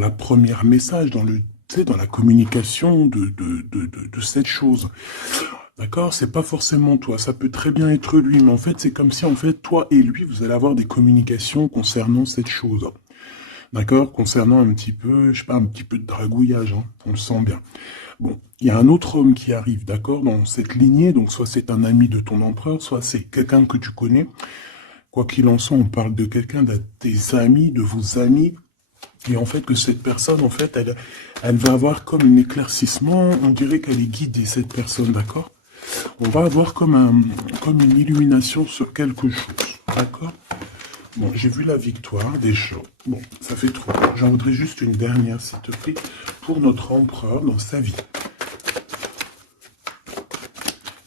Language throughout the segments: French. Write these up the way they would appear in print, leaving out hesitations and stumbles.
la première message, dans le, tu sais, dans la communication de cette chose. D'accord? C'est pas forcément toi, ça peut très bien être lui, mais en fait, c'est comme si, en fait, toi et lui, vous allez avoir des communications concernant cette chose. D'accord? Concernant un petit peu, je sais pas, un petit peu de dragouillage, hein, on le sent bien. Bon, il y a un autre homme qui arrive, d'accord, dans cette lignée, donc soit c'est un ami de ton empereur, soit c'est quelqu'un que tu connais. Quoi qu'il en soit, on parle de quelqu'un de tes amis, de vos amis, et en fait que cette personne, en fait, elle va avoir comme un éclaircissement, on dirait qu'elle est guidée, cette personne, d'accord? On va avoir comme une illumination sur quelque chose, d'accord? Bon, j'ai vu la victoire déjà. Bon, ça fait trop. J'en voudrais juste une dernière, s'il te plaît, pour notre empereur dans sa vie.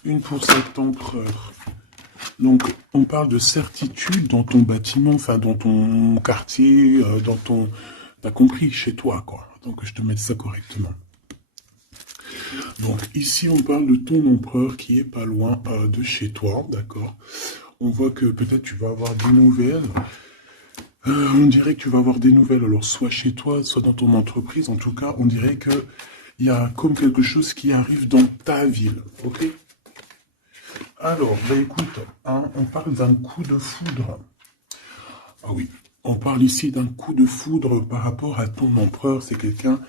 Une pour cet empereur. Donc, on parle de certitude dans ton bâtiment, enfin, dans ton quartier, dans ton... T'as compris, chez toi, quoi. Donc, je te mette ça correctement. Donc, ici, on parle de ton empereur qui est pas loin de chez toi, d'accord? On voit que peut-être tu vas avoir des nouvelles. On dirait que tu vas avoir des nouvelles, alors soit chez toi, soit dans ton entreprise. En tout cas, on dirait que il y a comme quelque chose qui arrive dans ta ville, ok? Alors, bah écoute, hein, on parle d'un coup de foudre. Ah oui, on parle ici d'un coup de foudre par rapport à ton empereur. C'est quelqu'un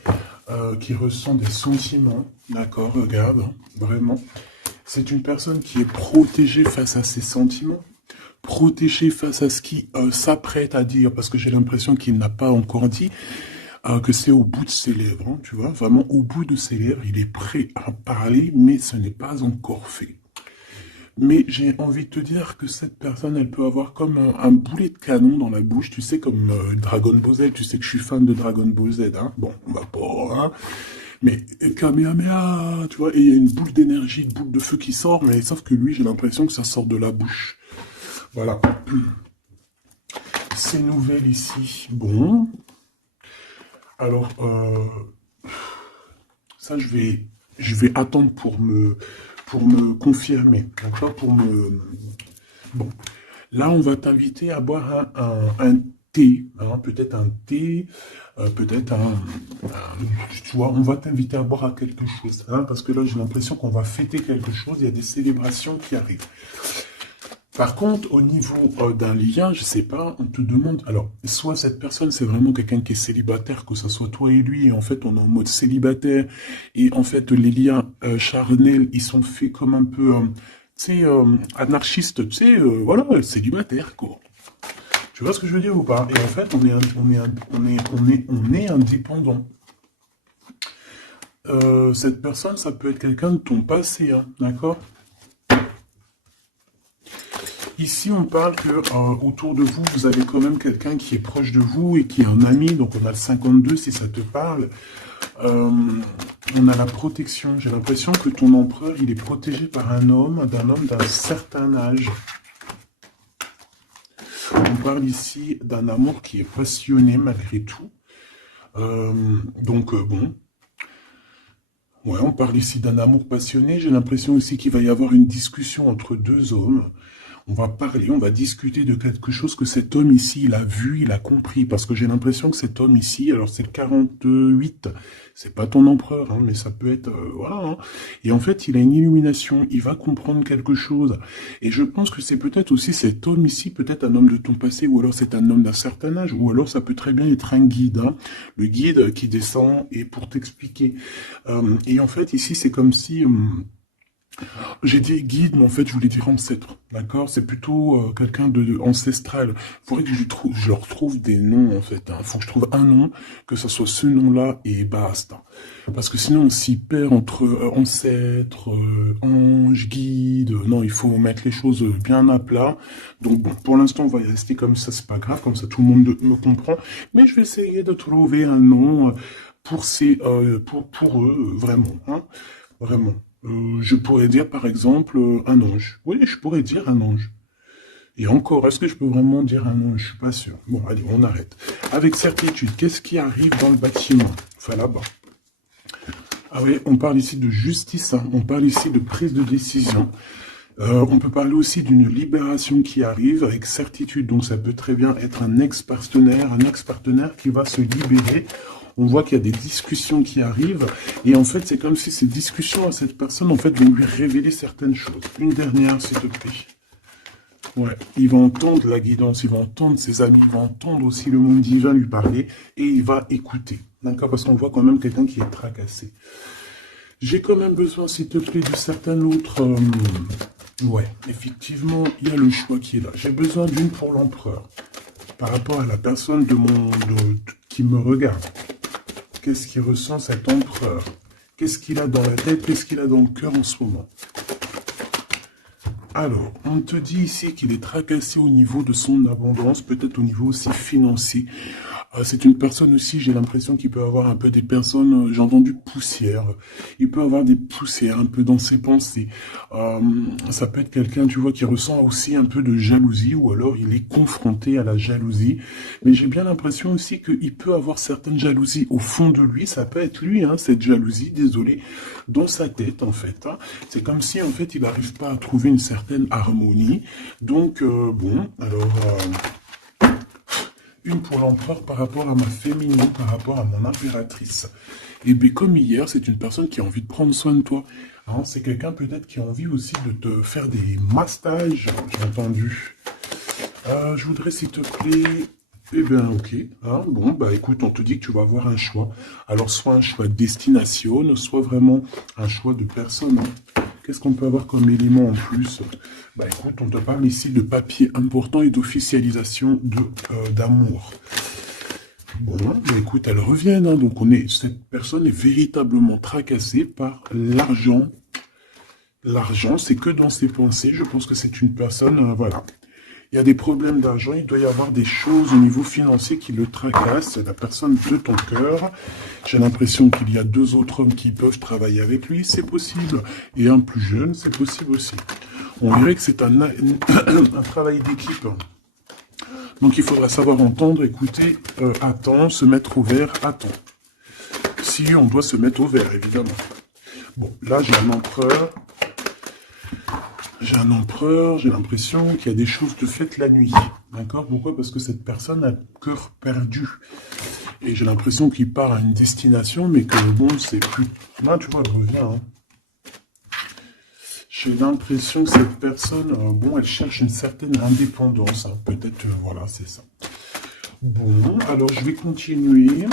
qui ressent des sentiments, d'accord? Regarde, hein, vraiment. C'est une personne qui est protégée face à ses sentiments, protégée face à ce qui s'apprête à dire, parce que j'ai l'impression qu'il n'a pas encore dit, que c'est au bout de ses lèvres, hein, tu vois, vraiment au bout de ses lèvres, il est prêt à parler, mais ce n'est pas encore fait. Mais j'ai envie de te dire que cette personne, elle peut avoir comme un boulet de canon dans la bouche, tu sais, comme Dragon Ball Z, tu sais que je suis fan de Dragon Ball Z, hein, bon, on va pas, hein, mais Kamehameha, tu vois, et il y a une boule d'énergie, une boule de feu qui sort, mais sauf que lui, j'ai l'impression que ça sort de la bouche. Voilà. Ces nouvelles ici, bon, alors, ça, je vais attendre pour me confirmer, d'accord, pour me... Bon, là, on va t'inviter à boire un thé, hein, peut-être un thé, peut-être tu vois, on va t'inviter à boire à quelque chose, hein, parce que là, j'ai l'impression qu'on va fêter quelque chose, il y a des célébrations qui arrivent. Par contre, au niveau d'un lien, je sais pas, on te demande, alors, soit cette personne, c'est vraiment quelqu'un qui est célibataire, que ce soit toi et lui, et en fait, on est en mode célibataire, et en fait, les liens charnels, ils sont faits comme un peu, tu sais, anarchistes, tu sais, voilà, célibataire, quoi. Tu vois ce que je veux dire ou pas? Et en fait, on est indépendant. Cette personne, ça peut être quelqu'un de ton passé, hein, d'accord? Ici, on parle que autour de vous, vous avez quand même quelqu'un qui est proche de vous et qui est un ami. Donc, on a le 52 si ça te parle. On a la protection. J'ai l'impression que ton empereur, il est protégé par un homme d'un certain âge. On parle ici d'un amour qui est passionné malgré tout. Bon. Ouais, on parle ici d'un amour passionné. J'ai l'impression aussi qu'il va y avoir une discussion entre deux hommes. On va parler, on va discuter de quelque chose que cet homme ici, il a vu, il a compris. Parce que j'ai l'impression que cet homme ici, alors c'est le 48, c'est pas ton empereur, hein, mais ça peut être, voilà. Hein. Et en fait, il a une illumination, il va comprendre quelque chose. Et je pense que c'est peut-être aussi cet homme ici, peut-être un homme de ton passé, ou alors c'est un homme d'un certain âge, ou alors ça peut très bien être un guide. Hein, le guide qui descend et pour t'expliquer. Et en fait, ici, c'est comme si... j'ai dit guide, mais en fait, je voulais dire ancêtre, d'accord? C'est plutôt quelqu'un de ancestral. Il faudrait que je leur trouve des noms, en fait. Il faut que je trouve un nom, que ce soit ce nom-là, et basta. Parce que sinon, on s'y perd entre ancêtre, ange, guide. Non, il faut mettre les choses bien à plat. Donc, bon, pour l'instant, on va y rester comme ça, c'est pas grave, comme ça, tout le monde me comprend. Mais je vais essayer de trouver un nom pour eux, vraiment, hein, vraiment. Je pourrais dire par exemple un ange. Oui, je pourrais dire un ange. Et encore, est-ce que je peux vraiment dire un ange? Je suis pas sûr. Bon, allez, on arrête. Avec certitude, qu'est-ce qui arrive dans le bâtiment? Enfin, là-bas. Ah oui, on parle ici de justice, hein. On parle ici de prise de décision. On peut parler aussi d'une libération qui arrive avec certitude. Donc, ça peut très bien être un ex-partenaire qui va se libérer. On voit qu'il y a des discussions qui arrivent. Et en fait, c'est comme si ces discussions à cette personne, en fait, vont lui révéler certaines choses. Une dernière, s'il te plaît. Ouais, il va entendre la guidance, il va entendre ses amis, il va entendre aussi le monde divin lui parler et il va écouter. D'accord? Parce qu'on voit quand même quelqu'un qui est tracassé. J'ai quand même besoin, s'il te plaît, de certains autres... Ouais, effectivement, il y a le choix qui est là. J'ai besoin d'une pour l'empereur. Par rapport à la personne qui me regarde. Qu'est-ce qu'il ressent cet empereur? Qu'est-ce qu'il a dans la tête? Qu'est-ce qu'il a dans le cœur en ce moment? Alors, on te dit ici qu'il est tracassé au niveau de son abondance, peut-être au niveau aussi financier. C'est une personne aussi, j'ai l'impression qu'il peut avoir un peu des personnes, j'ai entendu poussière. Il peut avoir des poussières un peu dans ses pensées. Ça peut être quelqu'un, tu vois, qui ressent aussi un peu de jalousie ou alors il est confronté à la jalousie. Mais j'ai bien l'impression aussi qu'il peut avoir certaines jalousies au fond de lui. Ça peut être lui, hein, cette jalousie, désolé, dans sa tête en fait. Hein. C'est comme si en fait il n'arrive pas à trouver une certaine harmonie. Donc, bon, alors... une pour l'empereur par rapport à ma féminine, par rapport à mon impératrice. Et bien comme hier, c'est une personne qui a envie de prendre soin de toi. Hein, c'est quelqu'un peut-être qui a envie aussi de te faire des massages, j'ai entendu. Je voudrais s'il te plaît... Eh bien, ok. Hein, bon, bah écoute, on te dit que tu vas avoir un choix. Alors, soit un choix de destination, soit vraiment un choix de personne. Hein. Qu'est-ce qu'on peut avoir comme élément en plus? Bah écoute, on te parle ici de papier important et d'officialisation d'amour. Bon, bah écoute, elles reviennent. Hein, donc cette personne est véritablement tracassée par l'argent. L'argent, c'est que dans ses pensées. Je pense que c'est une personne, voilà. Il y a des problèmes d'argent, il doit y avoir des choses au niveau financier qui le tracassent, la personne de ton cœur. J'ai l'impression qu'il y a 2 autres hommes qui peuvent travailler avec lui, c'est possible. Et un plus jeune, c'est possible aussi. On dirait que c'est un travail d'équipe. Donc il faudra savoir entendre, écouter, attendre, se mettre au vert, attendre. Si on doit se mettre au vert, évidemment. Bon, là j'ai un empereur. J'ai un empereur, j'ai l'impression qu'il y a des choses de faites la nuit. D'accord? Pourquoi? Parce que cette personne a le cœur perdu. Et j'ai l'impression qu'il part à une destination, mais que bon, c'est plus... Là, tu vois, elle revient. Hein. J'ai l'impression que cette personne, bon, elle cherche une certaine indépendance. Hein. Peut-être, voilà, c'est ça. Bon, alors je vais continuer.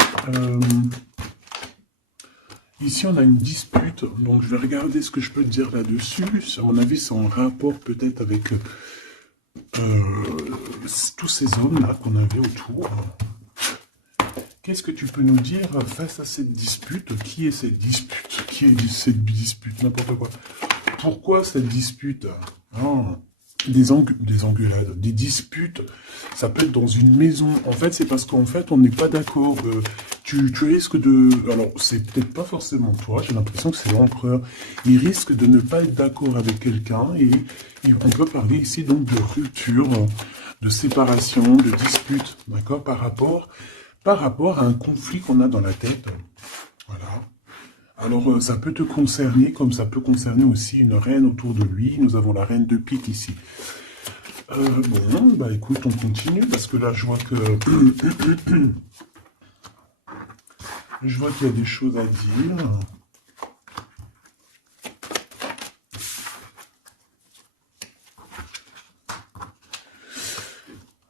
Ici, on a une dispute, donc je vais regarder ce que je peux te dire là-dessus. À mon avis, c'est en rapport peut-être avec tous ces hommes-là qu'on avait autour. Qu'est-ce que tu peux nous dire face à cette dispute? Qui est cette dispute? Qui est cette dispute? N'importe quoi. Pourquoi cette dispute? Des engueulades, des disputes, ça peut être dans une maison. En fait, c'est parce qu'en fait, on n'est pas d'accord. Tu risques de... Alors, c'est peut-être pas forcément toi, j'ai l'impression que c'est l'empereur. Il risque de ne pas être d'accord avec quelqu'un et on peut parler ici donc de rupture, de séparation, de dispute, d'accord, par rapport à un conflit qu'on a dans la tête. Voilà. Alors, ça peut te concerner, comme ça peut concerner aussi une reine autour de lui. Nous avons la reine de pique ici. Bon, bah écoute, on continue, parce que là, je vois que... je vois qu'il y a des choses à dire.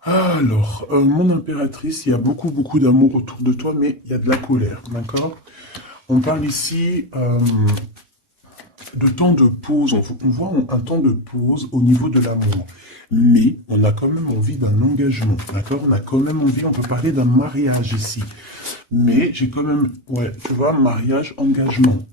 Alors, mon impératrice, il y a beaucoup d'amour autour de toi, mais il y a de la colère, d'accord? On parle ici de temps de pause. On voit un temps de pause au niveau de l'amour. Mais on a quand même envie d'un engagement. D'accord? On a quand même envie, on peut parler d'un mariage ici. Mais j'ai quand même, ouais, tu vois, mariage, engagement.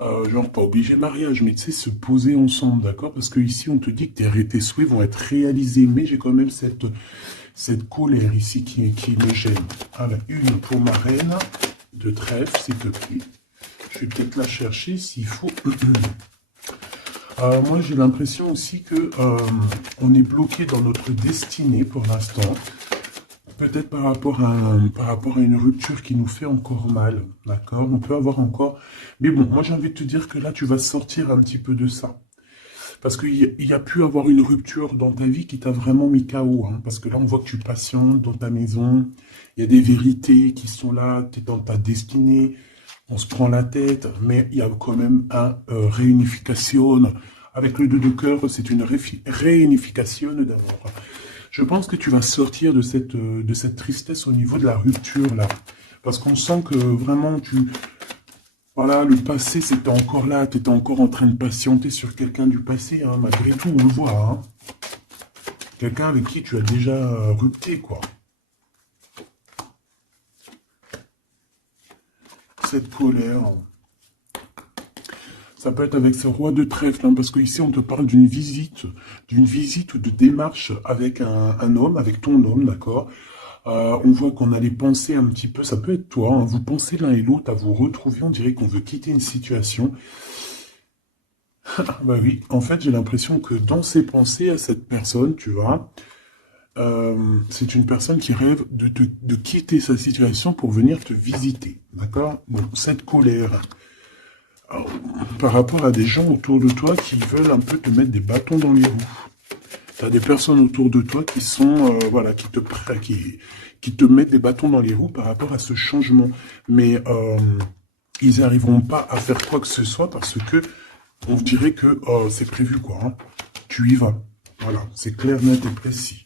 Genre pas obligé mariage, mais tu sais, se poser ensemble, d'accord? Parce que ici, on te dit que tes souhaits vont être réalisés. Mais j'ai quand même cette colère ici qui me gêne. Alors, une pour ma reine de trèfle, s'il te plaît. Je vais peut-être la chercher s'il faut. Moi, j'ai l'impression aussi que on est bloqué dans notre destinée pour l'instant. Peut-être par rapport à une rupture qui nous fait encore mal. D'accord? On peut avoir encore... Mais bon, moi, j'ai envie de te dire que là, tu vas sortir un petit peu de ça. Parce qu'il y a pu avoir une rupture dans ta vie qui t'a vraiment mis KO. Hein, parce que là, on voit que tu patientes dans ta maison. Il y a des vérités qui sont là. Tu es dans ta destinée. On se prend la tête. Mais il y a quand même un réunification. Avec le 2 de cœur, c'est une réunification d'amour. Je pense que tu vas sortir de cette tristesse au niveau de la rupture, là. Parce qu'on sent que vraiment, voilà, le passé, c'était encore là. Tu étais encore en train de patienter sur quelqu'un du passé, hein, malgré tout, on le voit. Hein. Quelqu'un avec qui tu as déjà rupté, quoi. Cette colère... Ça peut être avec ce roi de trèfle, hein, parce qu'ici on te parle d'une visite ou de démarche avec un homme, avec ton homme, d'accord. On voit qu'on a les pensées un petit peu, ça peut être toi, hein, vous pensez l'un et l'autre à vous retrouver, on dirait qu'on veut quitter une situation. Bah oui, en fait j'ai l'impression que dans ses pensées à cette personne, tu vois, c'est une personne qui rêve de quitter sa situation pour venir te visiter, d'accord. Bon, cette colère... par rapport à des gens autour de toi qui veulent un peu te mettre des bâtons dans les roues. Tu as des personnes autour de toi qui sont, voilà, qui te mettent des bâtons dans les roues par rapport à ce changement. Mais ils n'arriveront pas à faire quoi que ce soit parce que on dirait que c'est prévu, quoi. Hein. Tu y vas. Voilà, c'est clair, net et précis.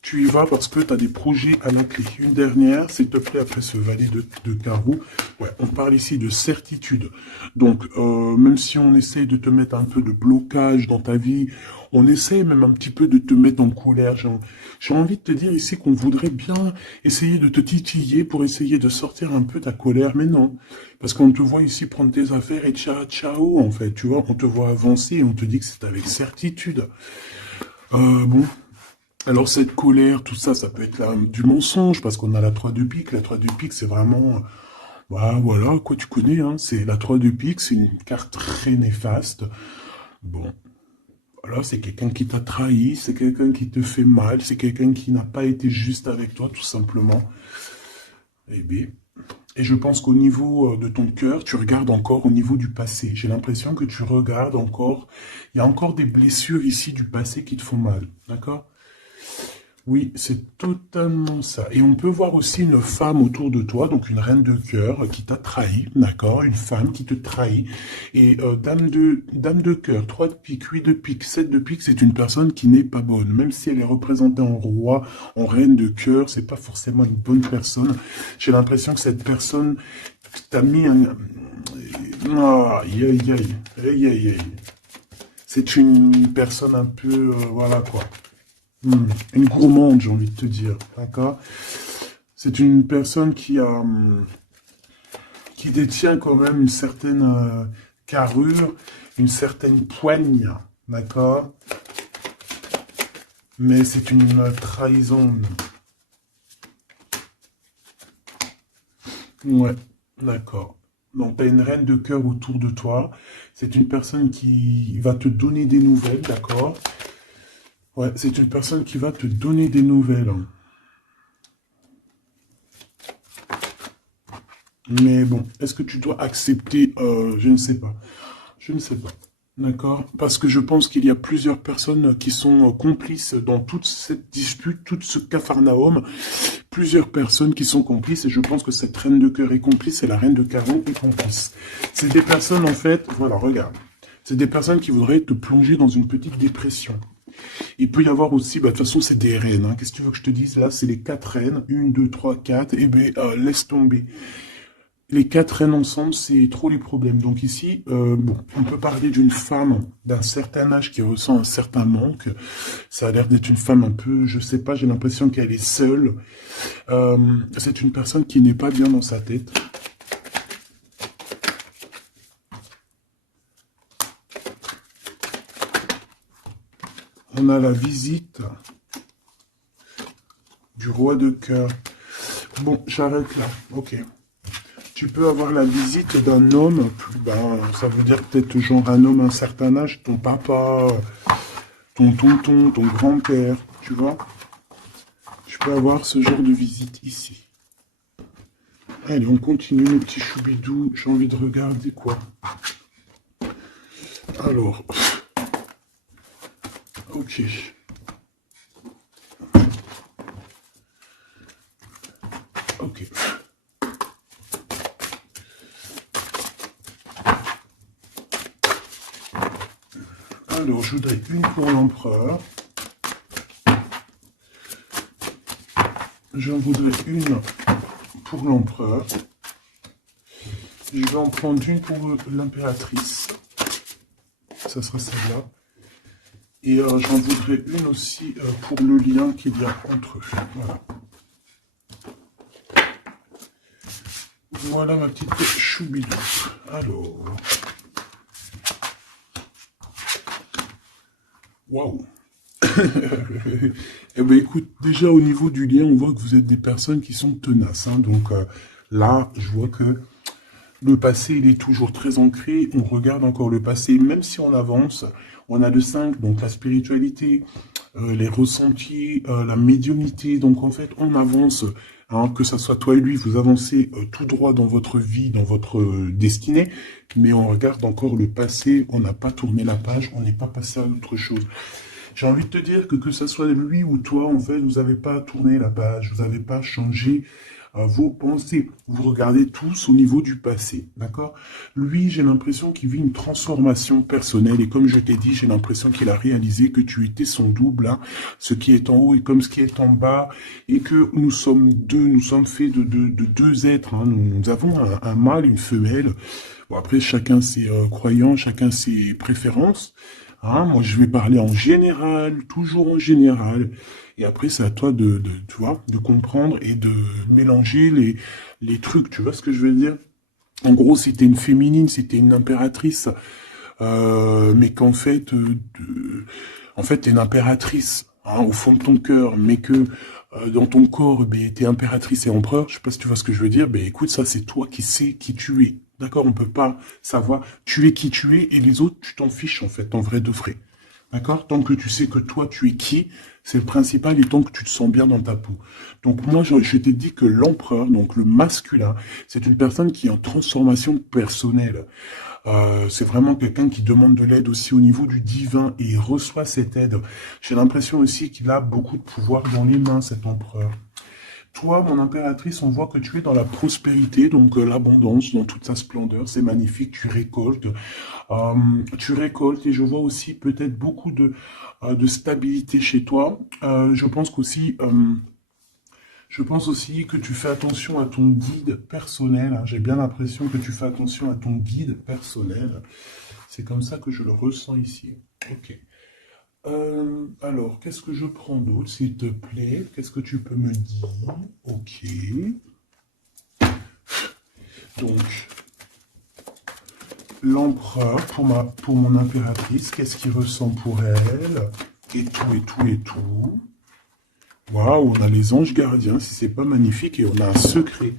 Tu y vas parce que tu as des projets à la clé. Une dernière, s'il te plaît, après ce valet de carreau. Ouais, on parle ici de certitude. Donc, même si on essaye de te mettre un peu de blocage dans ta vie, on essaye même un petit peu de te mettre en colère. J'ai envie de te dire ici qu'on voudrait bien essayer de te titiller pour essayer de sortir un peu ta colère, mais non. Parce qu'on te voit ici prendre tes affaires et ciao, ciao, en fait. Tu vois, on te voit avancer et on te dit que c'est avec certitude. Bon... Alors cette colère, tout ça, ça peut être là, du mensonge, parce qu'on a la 3 de pique. La 3 de pique, c'est vraiment... Bah, voilà, quoi tu connais, hein. C'est la 3 de pique, c'est une carte très néfaste. Bon, voilà, c'est quelqu'un qui t'a trahi, c'est quelqu'un qui te fait mal, c'est quelqu'un qui n'a pas été juste avec toi, tout simplement. Eh bien... Et je pense qu'au niveau de ton cœur, tu regardes encore au niveau du passé. J'ai l'impression que tu regardes encore... Il y a encore des blessures ici du passé qui te font mal, d'accord ? Oui, c'est totalement ça. Et on peut voir aussi une femme autour de toi, donc une reine de cœur qui t'a trahi, d'accord? Une femme qui te trahit. Et dame de cœur, 3 de pique, 8 de pique, 7 de pique, c'est une personne qui n'est pas bonne. Même si elle est représentée en roi, en reine de cœur, c'est pas forcément une bonne personne. J'ai l'impression que cette personne t'a mis un... Aïe, aïe, aïe, aïe, aïe, aïe. C'est une personne un peu... voilà, quoi. Une gourmande, j'ai envie de te dire, d'accord? C'est une personne qui détient quand même une certaine carrure, une certaine poigne, d'accord? Mais c'est une trahison. Ouais, d'accord. Donc, tu as une reine de cœur autour de toi. C'est une personne qui va te donner des nouvelles, d'accord? Ouais, c'est une personne qui va te donner des nouvelles. Mais bon, est-ce que tu dois accepter je ne sais pas. Je ne sais pas. D'accord? Parce que je pense qu'il y a plusieurs personnes qui sont complices dans toute cette dispute, tout ce capharnaüm. Plusieurs personnes qui sont complices et je pense que cette reine de cœur est complice et la reine de carreau est complice. C'est des personnes, en fait, voilà, regarde. C'est des personnes qui voudraient te plonger dans une petite dépression. Il peut y avoir aussi, bah, de toute façon, c'est des reines. Hein. Qu'est-ce que tu veux que je te dise? Là, c'est les 4 reines. 1, 2, 3, 4. Eh bien, laisse tomber. Les 4 reines ensemble, c'est trop les problèmes. Donc ici, bon, on peut parler d'une femme d'un certain âge qui ressent un certain manque. Ça a l'air d'être une femme un peu, je sais pas, j'ai l'impression qu'elle est seule. C'est une personne qui n'est pas bien dans sa tête. On a la visite du roi de cœur. Bon, j'arrête là. Ok. Tu peux avoir la visite d'un homme, ben, ça veut dire peut-être genre un homme à un certain âge, ton papa, ton tonton, ton grand-père, tu vois. Tu peux avoir ce genre de visite ici. Allez, on continue, mes petits choubidous. J'ai envie de regarder quoi. Alors, Ok. Ok. Alors, je voudrais une pour l'empereur. J'en voudrais une pour l'empereur. Je vais en prendre une pour l'impératrice. Ça sera celle-là. Et j'en voudrais une aussi pour le lien qu'il y a entre eux. Voilà. Voilà ma petite choubidou. Alors. Waouh. Eh bien, écoute, déjà au niveau du lien, on voit que vous êtes des personnes qui sont tenaces. Hein. Donc là, je vois que le passé, il est toujours très ancré. On regarde encore le passé, même si on avance. On a le 5, donc la spiritualité, les ressentis, la médiumnité. Donc en fait, on avance. Hein, que ça soit toi et lui, vous avancez tout droit dans votre vie, dans votre destinée. Mais on regarde encore le passé. On n'a pas tourné la page. On n'est pas passé à autre chose. J'ai envie de te dire que ce soit lui ou toi, en fait, vous n'avez pas tourné la page, vous n'avez pas changé vos pensées. Vous regardez tous au niveau du passé, d'accord? Lui, j'ai l'impression qu'il vit une transformation personnelle et comme je t'ai dit, j'ai l'impression qu'il a réalisé que tu étais son double, hein, ce qui est en haut et comme ce qui est en bas, et que nous sommes faits de deux êtres, hein. Nous avons un mâle, une femelle. Bon, après, chacun ses croyances, chacun ses préférences. Hein, moi, je vais parler en général, toujours en général. Et après, c'est à toi tu vois, de comprendre et de mélanger les trucs. Tu vois ce que je veux dire? En gros, c'était une féminine, c'était une impératrice. Mais qu'en fait, t'es une impératrice, hein, au fond de ton cœur, mais que dans ton corps, ben, t'es impératrice et empereur. Je sais pas si tu vois ce que je veux dire. Ben, écoute, ça, c'est toi qui sais qui tu es. D'accord, on peut pas savoir. Tu es qui tu es et les autres, tu t'en fiches en fait, en vrai de vrai. D'accord? Tant que tu sais que toi, tu es qui, c'est le principal et tant que tu te sens bien dans ta peau. Donc moi, je t'ai dit que l'empereur, donc le masculin, c'est une personne qui est en transformation personnelle. C'est vraiment quelqu'un qui demande de l'aide aussi au niveau du divin et il reçoit cette aide. J'ai l'impression aussi qu'il a beaucoup de pouvoir dans les mains, cet empereur. Toi, mon impératrice, on voit que tu es dans la prospérité, donc l'abondance dans toute sa splendeur, c'est magnifique, tu récoltes et je vois aussi peut-être beaucoup de stabilité chez toi. Je pense aussi que tu fais attention à ton guide personnel, hein. J'ai bien l'impression que tu fais attention à ton guide personnel. C'est comme ça que je le ressens ici. Ok. Alors, qu'est-ce que je prends d'autre, s'il te plaît? Qu'est-ce que tu peux me dire? Ok. Donc, l'empereur pour mon impératrice, qu'est-ce qu'il ressent pour elle? Et tout, et tout, et tout. Waouh, on a les anges gardiens, si c'est pas magnifique, et on a un secret.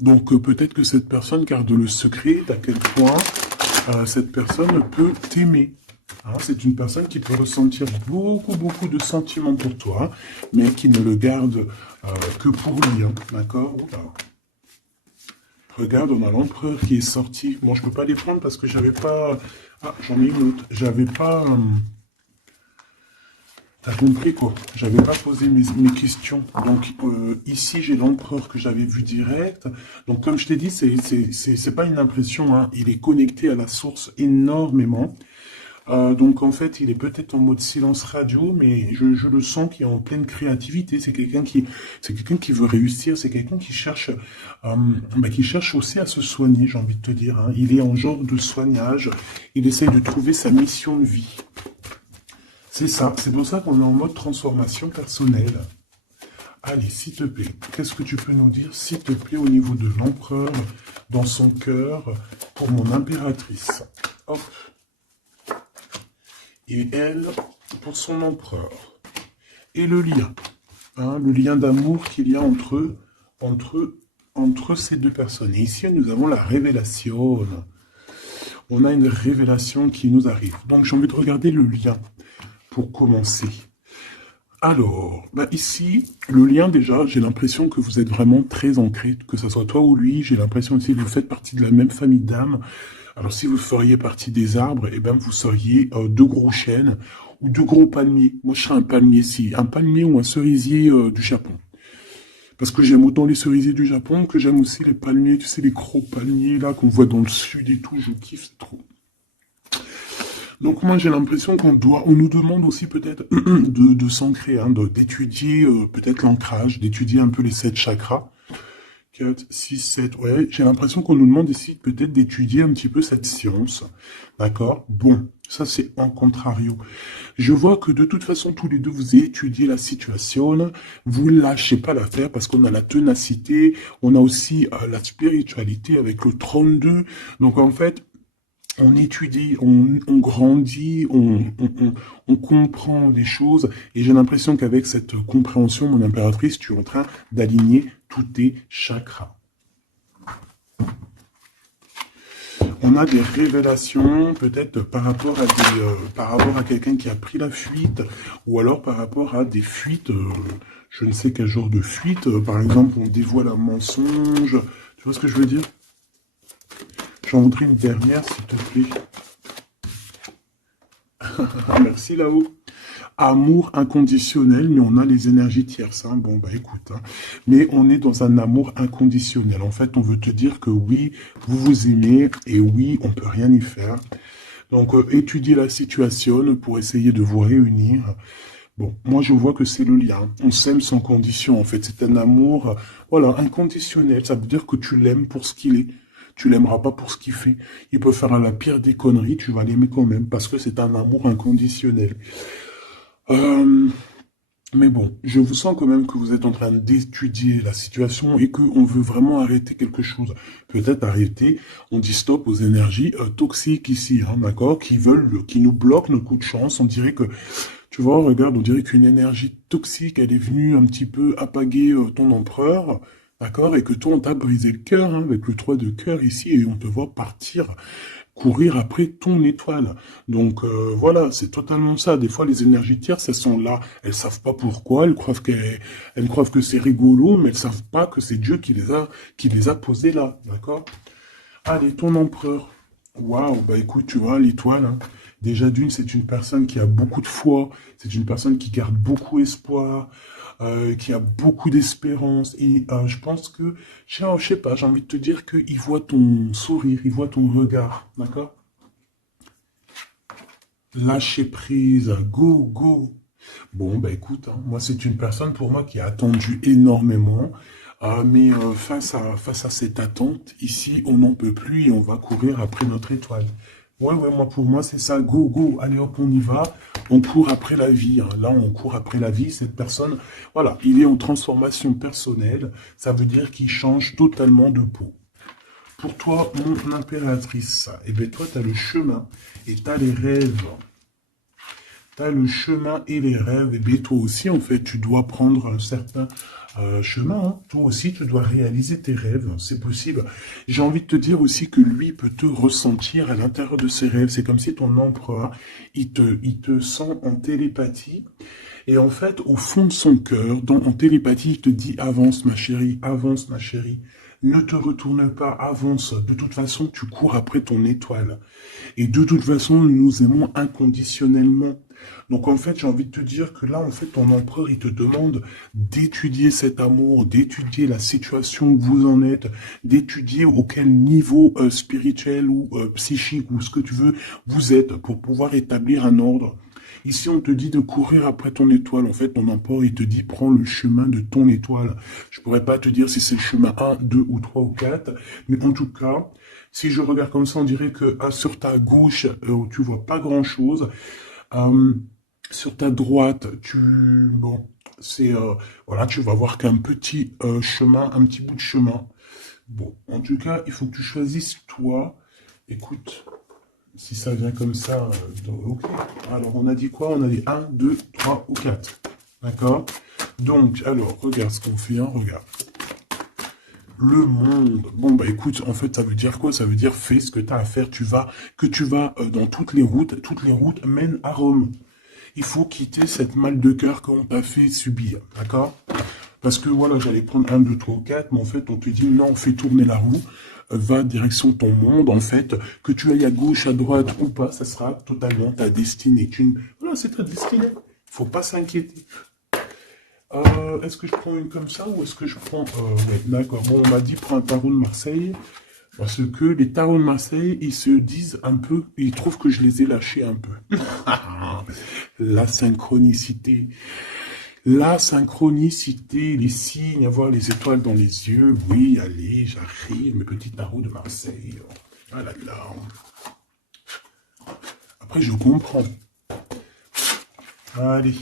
Donc, peut-être que cette personne garde le secret d'à quel point cette personne peut t'aimer. Hein, c'est une personne qui peut ressentir beaucoup, beaucoup de sentiments pour toi, mais qui ne le garde que pour lui, hein, d'accord? Regarde, on a l'empereur qui est sorti. Bon, je peux pas les prendre parce que j'avais pas... Ah, j'en ai une autre. J'avais pas... T'as compris, quoi? J'avais pas posé mes questions. Donc, ici, j'ai l'empereur que j'avais vu direct. Donc, comme je t'ai dit, c'est pas une impression, hein. Il est connecté à la source énormément. Donc en fait, il est peut-être en mode silence radio, mais je le sens qu'il est en pleine créativité. C'est quelqu'un qui veut réussir. C'est quelqu'un qui cherche aussi à se soigner. J'ai envie de te dire, hein. Il est en genre de soignage. Il essaye de trouver sa mission de vie. C'est ça. C'est pour ça qu'on est en mode transformation personnelle. Allez, s'il te plaît, qu'est-ce que tu peux nous dire, s'il te plaît, au niveau de l'empereur, dans son cœur, pour mon impératrice? Hop. Et elle, pour son empereur. Et le lien, hein, le lien d'amour qu'il y a entre ces deux personnes. Et ici, nous avons la révélation. On a une révélation qui nous arrive. Donc, j'ai envie de regarder le lien pour commencer. Alors, bah ici, le lien déjà, j'ai l'impression que vous êtes vraiment très ancrés, que ce soit toi ou lui, j'ai l'impression aussi que vous faites partie de la même famille d'âmes. Alors si vous feriez partie des arbres, eh ben vous seriez deux gros chênes ou deux gros palmiers. Moi je serais un palmier ici, un palmier ou un cerisier du Japon. Parce que j'aime autant les cerisiers du Japon que j'aime aussi les palmiers, tu sais, les gros palmiers là qu'on voit dans le sud et tout, je kiffe, c'est trop. Donc moi j'ai l'impression on nous demande aussi peut-être de s'ancrer, hein, d'étudier peut-être l'ancrage, d'étudier un peu les 7 chakras. 4, 6, 7, ouais, j'ai l'impression qu'on nous demande ici peut-être d'étudier un petit peu cette science, d'accord? Bon, ça c'est en contrario. Je vois que de toute façon, tous les deux, vous étudiez la situation, vous lâchez pas l'affaire parce qu'on a la ténacité, on a aussi la spiritualité avec le 32, donc en fait, on étudie, on grandit, on comprend les choses, et j'ai l'impression qu'avec cette compréhension, mon impératrice, tu es en train d'aligner tous tes chakras. On a des révélations, peut-être par rapport à quelqu'un qui a pris la fuite, ou alors par rapport à des fuites, je ne sais quel genre de fuite, par exemple, on dévoile un mensonge, tu vois ce que je veux dire? J'en voudrais une dernière, s'il te plaît. Merci là-haut. Amour inconditionnel, mais on a les énergies tierces. Hein. Bon, bah écoute, hein. Mais on est dans un amour inconditionnel. En fait, on veut te dire que oui, vous vous aimez, et oui, on peut rien y faire. Donc, étudiez la situation pour essayer de vous réunir. Bon, moi, je vois que c'est le lien. On s'aime sans condition, en fait. C'est un amour, voilà, inconditionnel. Ça veut dire que tu l'aimes pour ce qu'il est. Tu l'aimeras pas pour ce qu'il fait. Il peut faire la pire des conneries, tu vas l'aimer quand même, parce que c'est un amour inconditionnel. Euh, mais bon, je vous sens quand même que vous êtes en train d'étudier la situation et qu'on veut vraiment arrêter quelque chose. Peut-être arrêter, on dit stop aux énergies toxiques ici, hein, d'accord, qui nous bloquent notre coup de chance. On dirait que, tu vois, regarde, on dirait qu'une énergie toxique, elle est venue un petit peu apaguer ton empereur, d'accord, et que toi, on t'a brisé le cœur, hein, avec le 3 de cœur ici, et on te voit partir courir après ton étoile. Donc voilà, c'est totalement ça. Des fois, les énergies tierces, elles sont là, elles savent pas pourquoi, elles croient que c'est rigolo, mais elles savent pas que c'est Dieu qui les a posées là, d'accord? Allez, ton empereur. Waouh, bah écoute, tu vois, l'étoile, hein. Déjà d'une, c'est une personne qui a beaucoup de foi, c'est une personne qui garde beaucoup espoir, qui a beaucoup d'espérance. Et je pense que, je sais pas, j'ai envie de te dire qu'il voit ton sourire, il voit ton regard, d'accord? Lâcher prise, go, go. Bon, bah écoute, hein, moi c'est une personne pour moi qui a attendu énormément, mais face à cette attente, ici on n'en peut plus et on va courir après notre étoile. Ouais, ouais, moi pour moi c'est ça, go, go, allez hop, on y va, on court après la vie, hein. Là on court après la vie, cette personne, voilà, il est en transformation personnelle, ça veut dire qu'il change totalement de peau. Pour toi, mon impératrice, eh bien toi tu as le chemin et tu as les rêves. Tu as le chemin et les rêves, et bien toi aussi, en fait, tu dois prendre un certain chemin. Hein. Toi aussi, tu dois réaliser tes rêves, c'est possible. J'ai envie de te dire aussi que lui peut te ressentir à l'intérieur de ses rêves. C'est comme si ton empereur, il te sent en télépathie. Et en fait, au fond de son cœur, en télépathie, il te dit avance ma chérie. Ne te retourne pas, avance. De toute façon, tu cours après ton étoile. Et de toute façon, nous nous aimons inconditionnellement. Donc en fait, j'ai envie de te dire que là, en fait, ton empereur, il te demande d'étudier cet amour, d'étudier la situation où vous en êtes, d'étudier auquel niveau spirituel ou psychique ou ce que tu veux vous êtes pour pouvoir établir un ordre. Ici, on te dit de courir après ton étoile. En fait, ton empereur, il te dit, prends le chemin de ton étoile. Je pourrais pas te dire si c'est le chemin 1, 2 ou 3 ou 4, mais en tout cas, si je regarde comme ça, on dirait que sur ta gauche, tu vois pas grand-chose. Euh, sur ta droite, bon, voilà, tu vas voir qu'un petit chemin, un petit bout de chemin. Bon, en tout cas, il faut que tu choisisses toi. Écoute, si ça vient comme ça, ok. Alors, on a dit quoi? On a dit 1, 2, 3 ou 4. D'accord? Donc, alors, regarde ce qu'on fait, hein, regarde. Le monde. Bon, bah écoute, en fait, ça veut dire quoi? Ça veut dire fais ce que tu as à faire. Tu vas dans toutes les routes mènent à Rome. il faut quitter cette mal de cœur qu'on t'a fait subir, d'accord? Parce que voilà, j'allais prendre 1, 2, 3, 4, mais en fait, on te dit, non, fais tourner la roue, va direction ton monde, en fait, que tu ailles à gauche, à droite ou pas, ça sera totalement ta destinée. Voilà, c'est ta destinée. Faut pas s'inquiéter. Est-ce que je prends une comme ça ou est-ce que je prends... ouais, d'accord. Bon, on m'a dit, prends un tarot de Marseille. Parce que les tarots de Marseille, ils se disent un peu, ils trouvent que je les ai lâchés un peu. La synchronicité. La synchronicité, les signes, avoir les étoiles dans les yeux. Oui, allez, j'arrive, mes petits tarots de Marseille. Ah là là. Après, je comprends. Allez.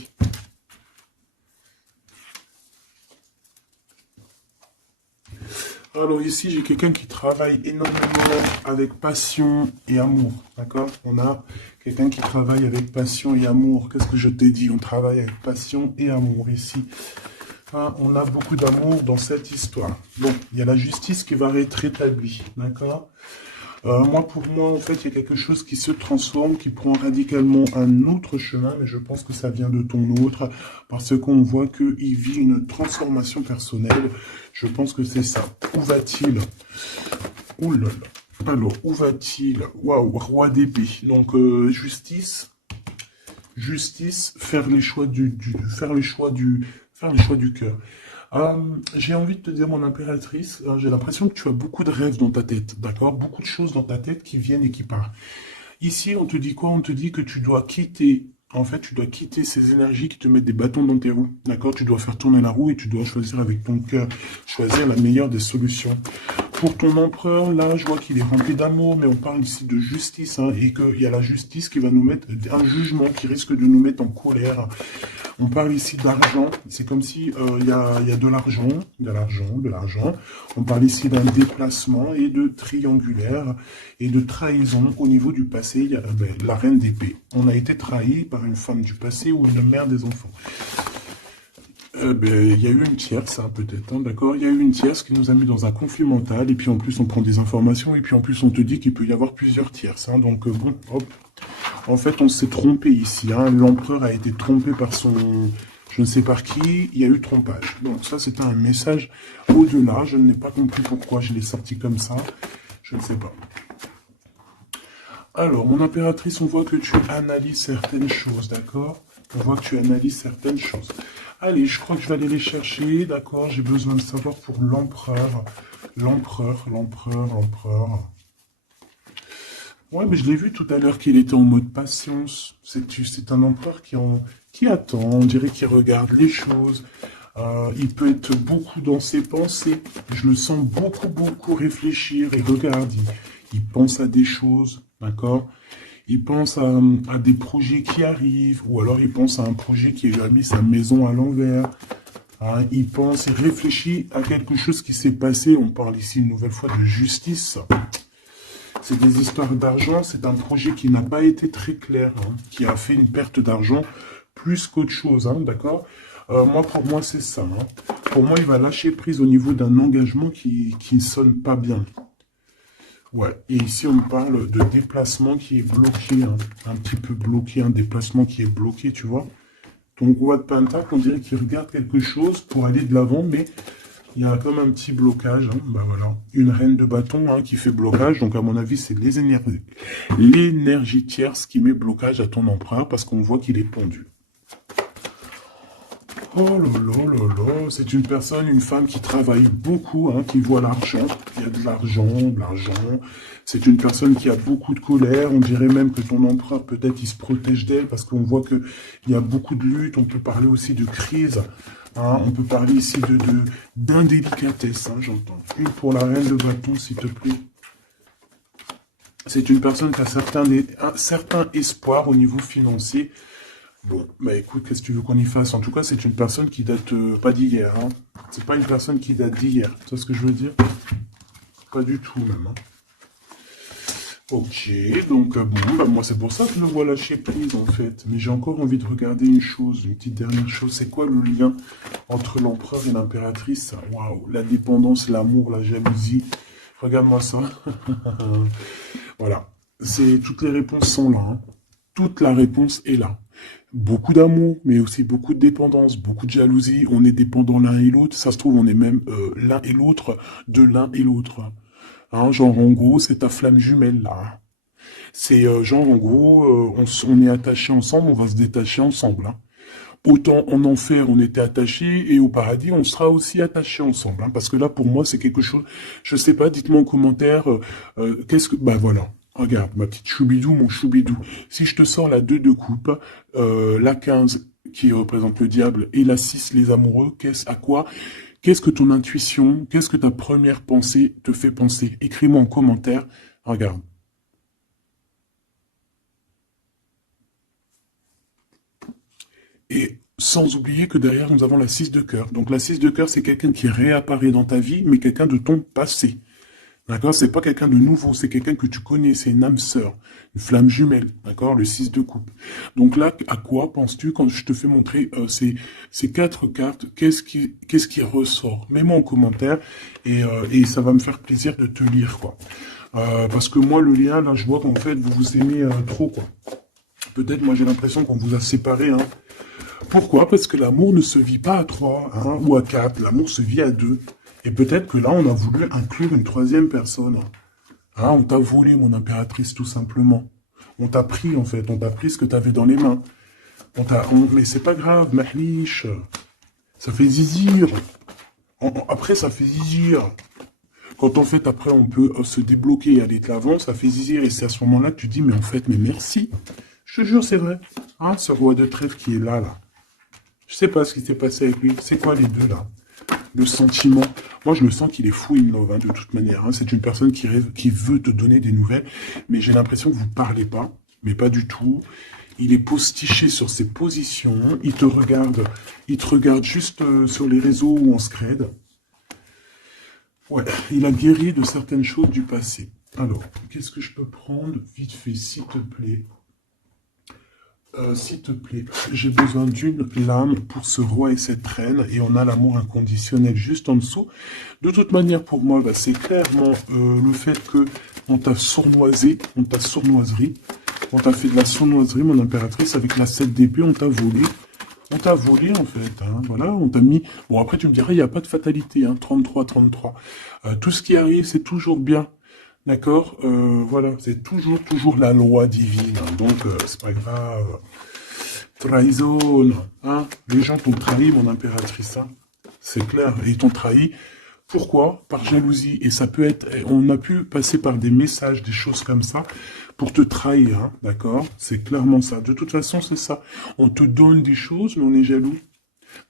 Alors ici, j'ai quelqu'un qui travaille énormément avec passion et amour, d'accord? On a quelqu'un qui travaille avec passion et amour. Qu'est-ce que je t'ai dit? On travaille avec passion et amour ici. Hein, on a beaucoup d'amour dans cette histoire. Bon, il y a la justice qui va être rétablie, d'accord? Pour moi, en fait, il y a quelque chose qui se transforme, qui prend radicalement un autre chemin, mais je pense que ça vient de ton autre, parce qu'on voit qu'il vit une transformation personnelle. Je pense que c'est ça. Où va-t-il? Ouh là là. Alors, où va-t-il? Waouh, roi d'épée. Donc, justice, faire les choix faire les choix du cœur. J'ai envie de te dire, mon impératrice, j'ai l'impression que tu as beaucoup de rêves dans ta tête, d'accord? Beaucoup de choses dans ta tête qui viennent et qui partent. Ici, on te dit quoi? On te dit que tu dois quitter, en fait, tu dois quitter ces énergies qui te mettent des bâtons dans tes roues, d'accord? Tu dois faire tourner la roue et tu dois choisir avec ton cœur, choisir la meilleure des solutions. Pour ton empereur, là, je vois qu'il est rempli d'amour, mais on parle ici de justice, hein, et qu'il y a la justice qui va nous mettre un jugement qui risque de nous mettre en colère. On parle ici d'argent, c'est comme si il y a de l'argent, de l'argent. On parle ici d'un déplacement et de triangulaire et de trahison au niveau du passé. Il y a la reine d'épée. On a été trahi par une femme du passé ou une mère des enfants. Il y a eu une tierce, hein, peut-être, hein, d'accord? Il y a eu une tierce qui nous a mis dans un conflit mental, et puis en plus on prend des informations, et puis en plus on te dit qu'il peut y avoir plusieurs tierces, hein, donc bon, hop. En fait, on s'est trompé ici, hein, l'empereur a été trompé par son... Je ne sais par qui, il y a eu trompage. Donc ça, c'était un message au-delà, je n'ai pas compris pourquoi je l'ai sorti comme ça, je ne sais pas. Alors, mon impératrice, on voit que tu analyses certaines choses, d'accord? On voit que tu analyses certaines choses. Allez, je crois que je vais aller les chercher, d'accord? J'ai besoin de savoir pour l'empereur. L'empereur. Ouais, mais je l'ai vu tout à l'heure qu'il était en mode patience. C'est un empereur qui attend, on dirait qu'il regarde les choses. Il peut être beaucoup dans ses pensées. Je le sens beaucoup réfléchir et regarde. Il pense à des choses, d'accord? Il pense à des projets qui arrivent, ou alors il pense à un projet qui lui a mis sa maison à l'envers. Hein, il pense, il réfléchit à quelque chose qui s'est passé. On parle ici une nouvelle fois de justice. C'est des histoires d'argent. C'est un projet qui n'a pas été très clair, hein, qui a fait une perte d'argent plus qu'autre chose, hein, d'accord? Pour moi, c'est ça. Hein. Pour moi, il va lâcher prise au niveau d'un engagement qui ne sonne pas bien. Ouais, et ici on parle de déplacement qui est bloqué, hein, un petit peu bloqué, un déplacement qui est bloqué, tu vois. Ton roi de Pentacle, on dirait qu'il regarde quelque chose pour aller de l'avant, mais il y a comme un petit blocage. Hein, bah voilà, une reine de bâton hein, qui fait blocage, donc à mon avis c'est l'énergie tierce qui met blocage à ton empereur parce qu'on voit qu'il est pendu. Oh là là, c'est une personne, une femme qui travaille beaucoup, hein, qui voit l'argent. Il y a de l'argent. C'est une personne qui a beaucoup de colère. On dirait même que ton empereur, peut-être, il se protège d'elle parce qu'on voit qu'il y a beaucoup de luttes. On peut parler aussi de crise. Hein, on peut parler ici d'indélicatesse, hein, j'entends. Une pour la reine de bâton, s'il te plaît. C'est une personne qui a un certain espoir au niveau financier. Bon, bah écoute, qu'est-ce que tu veux qu'on y fasse? En tout cas, c'est une personne qui date pas d'hier. Hein. C'est pas une personne qui date d'hier. Tu vois ce que je veux dire? Pas du tout, même. Hein. Ok, donc bon, bah, moi c'est pour ça que je le vois lâcher prise, en fait. Mais j'ai encore envie de regarder une chose, une petite dernière chose. C'est quoi le lien entre l'empereur et l'impératrice? Waouh, la dépendance, l'amour, la jalousie. Regarde-moi ça. Voilà. Toutes les réponses sont là. Hein. Toute la réponse est là. beaucoup d'amour, mais aussi beaucoup de dépendance, beaucoup de jalousie. On est dépendants l'un et l'autre. Ça se trouve, on est même l'un et l'autre de l'un et l'autre. Hein, genre, en gros, c'est ta flamme jumelle, là. C'est genre, en gros, on est attachés ensemble, on va se détacher ensemble. Hein. Autant en enfer, on était attachés, et au paradis, on sera aussi attachés ensemble. Hein, parce que là, pour moi, c'est quelque chose... Je sais pas, dites-moi en commentaire, qu'est-ce que... Bah voilà. Regarde, ma petite choubidou, mon choubidou. Si je te sors la 2 de coupe, la 15 qui représente le diable et la 6 les amoureux, qu'est-ce que ton intuition, qu'est-ce que ta première pensée te fait penser? Écris-moi en commentaire. Regarde. Et sans oublier que derrière, nous avons la 6 de cœur. Donc la 6 de cœur, c'est quelqu'un qui réapparaît dans ta vie, mais quelqu'un de ton passé. D'accord? C'est pas quelqu'un de nouveau, c'est quelqu'un que tu connais, c'est une âme sœur, une flamme jumelle, d'accord? Le 6 de coupe. Donc là, à quoi penses-tu quand je te fais montrer ces 4 cartes? Qu'est-ce qui ressort? Mets-moi en commentaire et ça va me faire plaisir de te lire, quoi. Parce que moi, le lien, là, je vois qu'en fait, vous vous aimez trop, quoi. Peut-être, moi, j'ai l'impression qu'on vous a séparés, hein. Pourquoi? Parce que l'amour ne se vit pas à 3 hein, ou à 4, l'amour se vit à 2. Et peut-être que là, on a voulu inclure une troisième personne. Hein, on t'a volé, mon impératrice, tout simplement. On t'a pris, en fait. On t'a pris ce que tu avais dans les mains. Mais c'est pas grave, mahliche. Ça fait zizir. Après, ça fait zizir. Quand en fait, après, on peut se débloquer et aller de l'avant, ça fait zizir. Et c'est à ce moment-là que tu dis, mais en fait, mais merci. Je te jure, c'est vrai. Hein, ce roi de trèfle qui est là, là. Je sais pas ce qui s'est passé avec lui. C'est quoi les deux, là? Le sentiment. Moi, je me sens qu'il est fou in love, hein, de toute manière. Hein. C'est une personne qui veut te donner des nouvelles, mais j'ai l'impression que vous ne parlez pas, mais pas du tout. Il est postiché sur ses positions, il te regarde juste sur les réseaux où on se crède. Ouais, il a guéri de certaines choses du passé. Alors, qu'est-ce que je peux prendre vite fait, s'il te plaît? S'il te plaît, j'ai besoin d'une lame pour ce roi et cette reine, et on a l'amour inconditionnel juste en dessous. De toute manière, pour moi, bah, c'est clairement le fait que on t'a sournoisé, on t'a sournoiserie, on t'a fait de la sournoiserie, mon impératrice, avec la 7 d'épée, on t'a volé. On t'a volé, en fait, hein, voilà, on t'a mis... Bon, après, tu me dirais, il n'y a pas de fatalité, hein, 33, 33. Tout ce qui arrive, c'est toujours bien. D'accord, voilà, c'est toujours la loi divine, hein, donc c'est pas grave. Trahison, hein, les gens t'ont trahi, mon impératrice, hein, c'est clair, et ils t'ont trahi. Pourquoi? Par jalousie, et ça peut être, on a pu passer par des messages, des choses comme ça, pour te trahir, hein, d'accord? C'est clairement ça, de toute façon c'est ça. On te donne des choses, mais on est jaloux.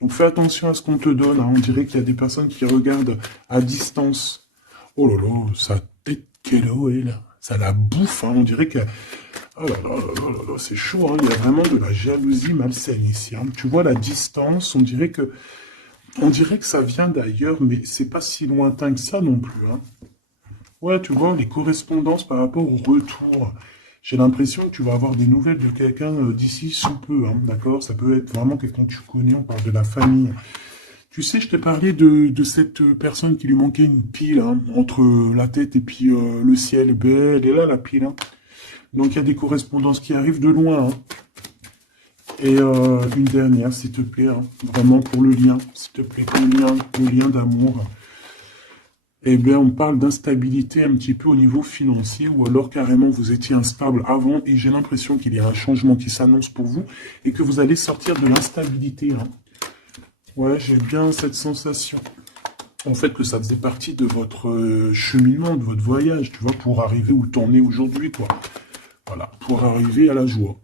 Donc fais attention à ce qu'on te donne, hein. On dirait qu'il y a des personnes qui regardent à distance. Oh là là, ça est là. Ça la bouffe, hein. On dirait que... Oh là là là là là, c'est chaud, hein. Il y a vraiment de la jalousie malsaine ici, hein. Tu vois la distance, on dirait que ça vient d'ailleurs, mais c'est pas si lointain que ça non plus, hein. Ouais, tu vois, les correspondances par rapport au retour. J'ai l'impression que tu vas avoir des nouvelles de quelqu'un d'ici sous peu, hein, d'accord? Ça peut être vraiment quelqu'un que tu connais, on parle de la famille. Tu sais, je t'ai parlé de cette personne qui lui manquait une pile, hein, entre la tête et puis le ciel. Ben, elle est là, la pile, hein. Donc, il y a des correspondances qui arrivent de loin, hein. Et une dernière, s'il te plaît, hein, vraiment pour le lien, s'il te plaît, le lien d'amour. Eh bien, on parle d'instabilité un petit peu au niveau financier, ou alors carrément vous étiez instable avant, et j'ai l'impression qu'il y a un changement qui s'annonce pour vous, et que vous allez sortir de l'instabilité, hein. Ouais, j'ai bien cette sensation. En fait, que ça faisait partie de votre cheminement, de votre voyage, tu vois, pour arriver où t'en es aujourd'hui, quoi. Voilà, pour arriver à la joie.